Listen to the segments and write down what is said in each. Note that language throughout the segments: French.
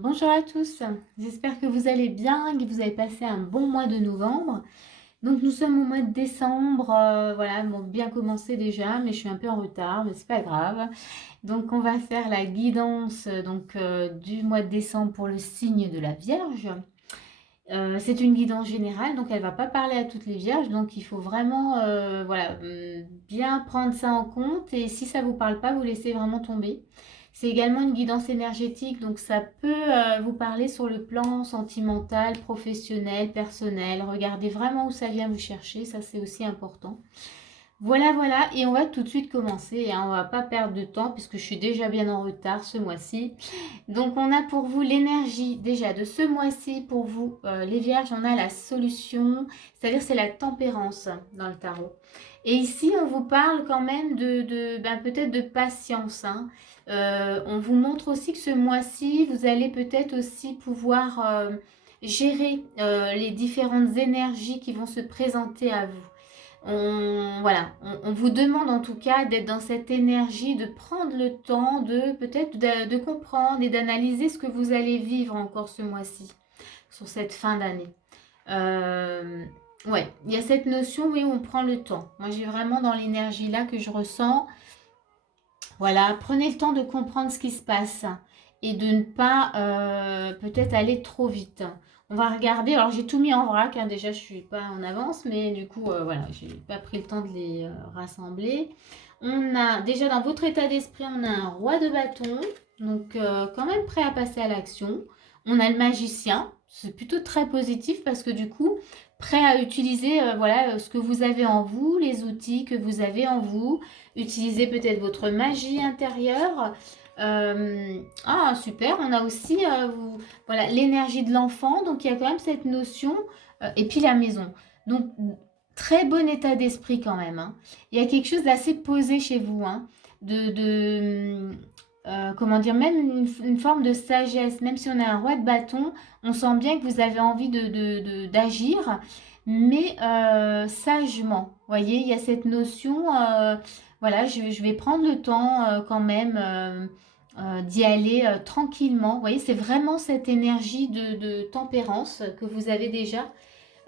Bonjour à tous, j'espère que vous allez bien, que vous avez passé un bon mois de novembre. Donc nous sommes au mois de décembre, voilà, bon, bien commencé déjà, mais je suis un peu en retard, mais c'est pas grave. Donc on va faire la guidance du mois de décembre pour le signe de la Vierge. C'est une guidance générale, donc elle va pas parler à toutes les vierges, donc il faut vraiment voilà, bien prendre ça en compte et si ça vous parle pas, vous laissez vraiment tomber. C'est également une guidance énergétique, donc ça peut vous parler sur le plan sentimental, professionnel, personnel. Regardez vraiment où ça vient vous chercher, ça c'est aussi important. Voilà, voilà, et on va tout de suite commencer, hein, on va pas perdre de temps puisque je suis déjà bien en retard ce mois-ci. Donc on a pour vous l'énergie déjà de ce mois-ci pour vous les vierges, on a la solution, c'est-à-dire c'est la tempérance dans le tarot. Et ici on vous parle quand même de peut-être de patience, hein. On vous montre aussi que ce mois-ci vous allez peut-être aussi pouvoir gérer les différentes énergies qui vont se présenter à vous. On vous demande en tout cas d'être dans cette énergie, de prendre le temps de peut-être de comprendre et d'analyser ce que vous allez vivre encore ce mois-ci, sur cette fin d'année. Euh, ouais, il y a cette notion, oui, où on prend le temps. Moi, j'ai vraiment dans l'énergie là que je ressens. Voilà, prenez le temps de comprendre ce qui se passe et de ne pas peut-être aller trop vite. On va regarder, alors j'ai tout mis en vrac, hein, déjà je suis pas en avance, mais du coup voilà, j'ai pas pris le temps de les rassembler. On a déjà dans votre état d'esprit, on a un roi de bâton, donc quand même prêt à passer à l'action. On a le magicien, c'est plutôt très positif parce que du coup, prêt à utiliser voilà ce que vous avez en vous, les outils que vous avez en vous. Utilisez peut-être votre magie intérieure. Ah, super, on a aussi voilà, l'énergie de l'enfant, donc il y a quand même cette notion, et puis la maison. Donc, très bon état d'esprit quand même, hein. Il y a quelque chose d'assez posé chez vous, hein, comment dire, même une forme de sagesse, même si on a un roi de bâton, on sent bien que vous avez envie d'agir, mais sagement. Vous voyez, il y a cette notion, voilà, je vais prendre le temps quand même d'y aller tranquillement. Vous voyez, c'est vraiment cette énergie de tempérance que vous avez déjà.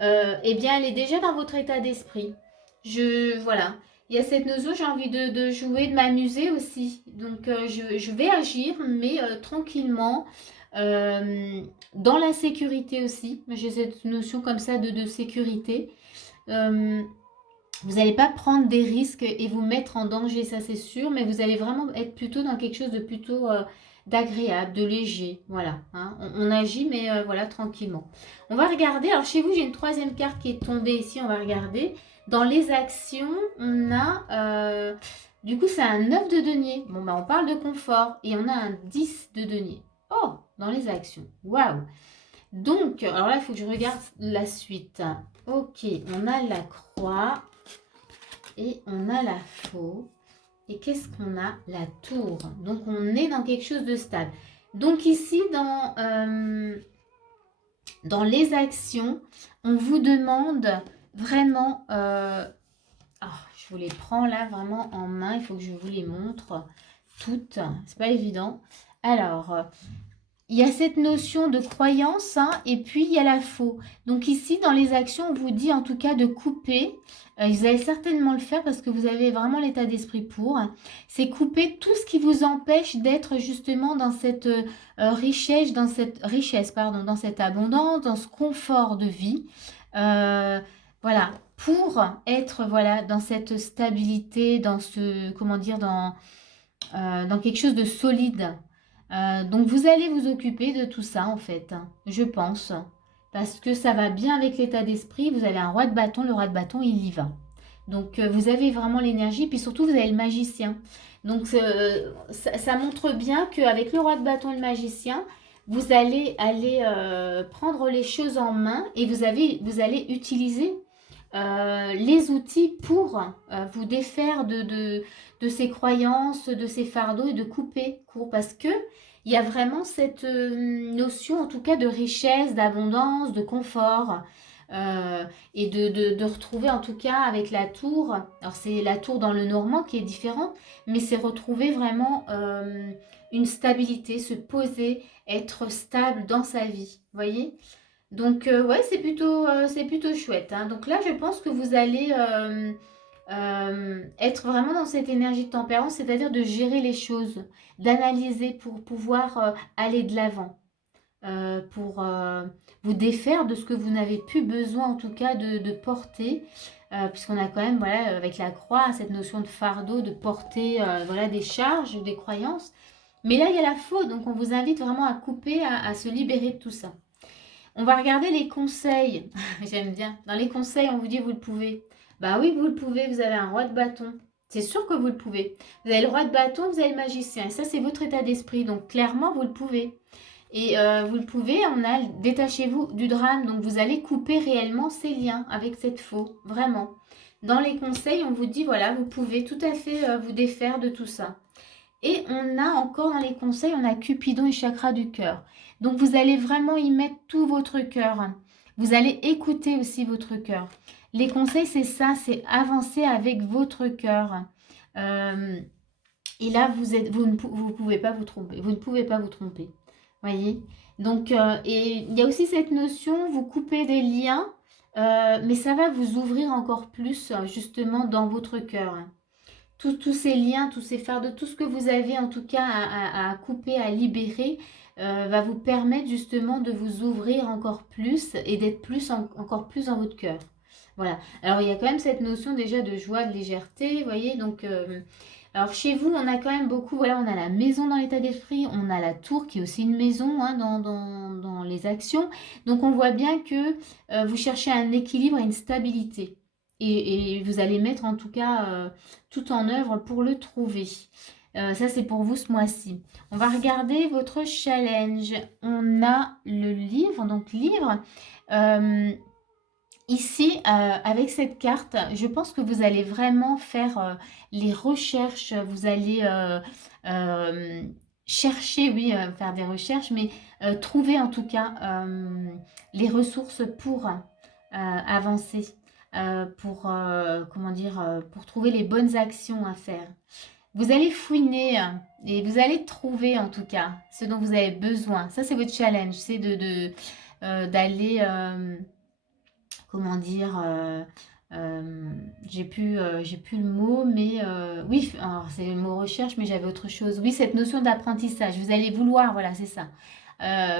Eh bien, elle est déjà dans votre état d'esprit. Voilà. Il y a cette notion, j'ai envie de jouer, de m'amuser aussi. Donc, je vais agir, mais tranquillement, euh, dans la sécurité aussi. J'ai cette notion comme ça de sécurité. Euh, vous n'allez pas prendre des risques et vous mettre en danger, ça c'est sûr, mais vous allez vraiment être plutôt dans quelque chose de plutôt d'agréable, de léger. Voilà, hein. On agit, mais voilà, tranquillement. On va regarder. Alors chez vous, j'ai une troisième carte qui est tombée ici. On va regarder. Dans les actions, on a. Du coup, c'est un 9 de denier. Bon, ben, on parle de confort. Et on a un 10 de denier. Oh, dans les actions. Waouh! Donc, alors là, il faut que je regarde la suite. Ok, on a la croix. Et on a la faux. Et qu'est-ce qu'on a? La tour. Donc on est dans quelque chose de stable. Donc ici, dans les actions, on vous demande vraiment... je vous les prends là vraiment en main. Il faut que je vous les montre toutes. C'est pas évident. Alors, il y a cette notion de croyance, hein, et puis il y a la faux. Donc ici, dans les actions, on vous dit en tout cas de couper. Vous allez certainement le faire parce que vous avez vraiment l'état d'esprit pour. C'est couper tout ce qui vous empêche d'être justement dans cette richesse, pardon, dans cette abondance, dans ce confort de vie. Voilà, pour être voilà dans cette stabilité, dans ce, comment dire, dans quelque chose de solide. Donc vous allez vous occuper de tout ça en fait, hein, je pense, parce que ça va bien avec l'état d'esprit. Vous avez un roi de bâton, le roi de bâton il y va. Donc vous avez vraiment l'énergie, puis surtout vous avez le magicien. Donc ça montre bien qu'avec le roi de bâton et le magicien, vous allez aller prendre les choses en main et vous allez utiliser les outils pour vous défaire de ces croyances, de ces fardeaux et de couper court parce que il y a vraiment cette notion en tout cas de richesse, d'abondance, de confort. et de retrouver en tout cas avec la tour, alors c'est la tour dans le Normand qui est différente, mais c'est retrouver vraiment une stabilité, se poser, être stable dans sa vie, voyez. Donc ouais, c'est plutôt chouette, hein. Donc là, je pense que vous allez être vraiment dans cette énergie de tempérance, c'est-à-dire de gérer les choses, d'analyser pour pouvoir aller de l'avant, pour vous défaire de ce que vous n'avez plus besoin en tout cas de porter, puisqu'on a quand même, voilà, avec la croix, cette notion de fardeau, de porter voilà, des charges, des croyances. Mais là, il y a la faute, donc on vous invite vraiment à couper, à se libérer de tout ça. On va regarder les conseils. J'aime bien. Dans les conseils, on vous dit vous le pouvez. Bah oui, vous le pouvez. Vous avez un roi de bâton. C'est sûr que vous le pouvez. Vous avez le roi de bâton, vous avez le magicien. Et ça, c'est votre état d'esprit. Donc, clairement, vous le pouvez. Et vous le pouvez, on a détachez-vous du drame. Donc, vous allez couper réellement ces liens avec cette faux. Vraiment. Dans les conseils, on vous dit, voilà, vous pouvez tout à fait vous défaire de tout ça. Et on a encore dans les conseils, on a Cupidon et chakra du cœur. Donc vous allez vraiment y mettre tout votre cœur. Vous allez écouter aussi votre cœur. Les conseils, c'est ça, c'est avancer avec votre cœur. Et là, vous ne pouvez pas vous tromper. Vous ne pouvez pas vous tromper. Voyez. Donc, et il y a aussi cette notion, vous coupez des liens, mais ça va vous ouvrir encore plus justement dans votre cœur. Tous ces liens, tous ces fardeaux, tout ce que vous avez en tout cas à couper, à libérer, va vous permettre justement de vous ouvrir encore plus et d'être encore plus dans votre cœur. Voilà. Alors il y a quand même cette notion déjà de joie, de légèreté, vous voyez. Donc, alors chez vous, on a quand même beaucoup, voilà, on a la maison dans l'état d'esprit, on a la tour qui est aussi une maison hein, dans les actions. Donc on voit bien que vous cherchez un équilibre et une stabilité. Et vous allez mettre en tout cas tout en œuvre pour le trouver. Ça, c'est pour vous ce mois-ci. On va regarder votre challenge. On a le livre, donc livre. Ici, avec cette carte, je pense que vous allez vraiment faire les recherches. Vous allez chercher, oui, faire des recherches, mais trouver en tout cas les ressources pour avancer. Comment dire, pour trouver les bonnes actions à faire. Vous allez fouiner et vous allez trouver en tout cas ce dont vous avez besoin. Ça, c'est votre challenge, c'est d'aller, comment dire, j'ai plus le mot, mais oui, alors c'est le mot recherche, mais j'avais autre chose. Oui, cette notion d'apprentissage. Vous allez vouloir, voilà, c'est ça,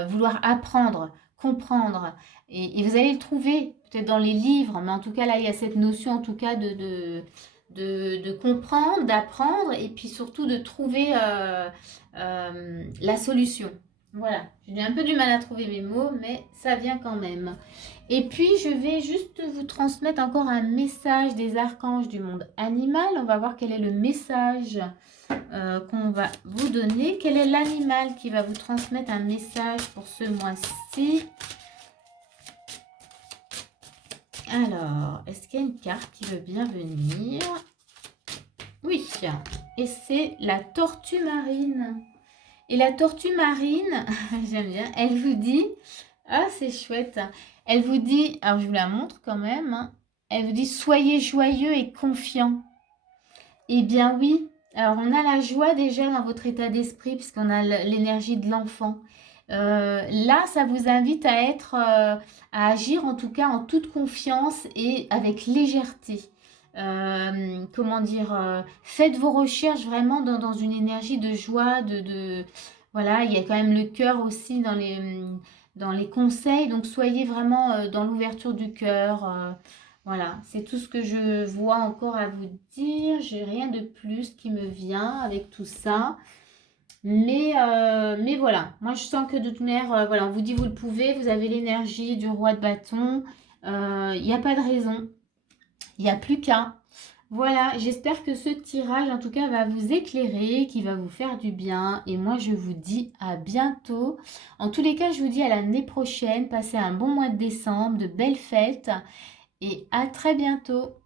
vouloir apprendre, comprendre, et vous allez le trouver peut-être dans les livres, mais en tout cas là, il y a cette notion, en tout cas de comprendre, d'apprendre, et puis surtout de trouver la solution. Voilà, j'ai un peu du mal à trouver mes mots, mais ça vient quand même. Et puis, je vais juste vous transmettre encore un message des archanges du monde animal. On va voir quel est le message qu'on va vous donner. Quel est l'animal qui va vous transmettre un message pour ce mois-ci? Alors, est-ce qu'il y a une carte qui veut bien venir? Oui, et c'est la tortue marine. Et la tortue marine, j'aime bien, elle vous dit, ah c'est chouette, elle vous dit, alors je vous la montre quand même, hein, elle vous dit soyez joyeux et confiants. Eh bien oui, alors on a la joie déjà dans votre état d'esprit puisqu'on a l'énergie de l'enfant. Là, ça vous invite à être, à agir en tout cas en toute confiance et avec légèreté. Comment dire, faites vos recherches vraiment dans une énergie de joie, voilà, il y a quand même le cœur aussi dans les conseils, donc soyez vraiment dans l'ouverture du cœur. Voilà, c'est tout ce que je vois encore à vous dire. J'ai rien de plus qui me vient avec tout ça. Mais voilà, moi je sens que de toute manière, voilà, on vous dit vous le pouvez, vous avez l'énergie du roi de bâton. Il n'y a pas de raison. Il n'y a plus qu'à. Voilà, j'espère que ce tirage, en tout cas, va vous éclairer, qui va vous faire du bien. Et moi, je vous dis à bientôt. En tous les cas, je vous dis à l'année prochaine. Passez un bon mois de décembre, de belles fêtes. Et à très bientôt.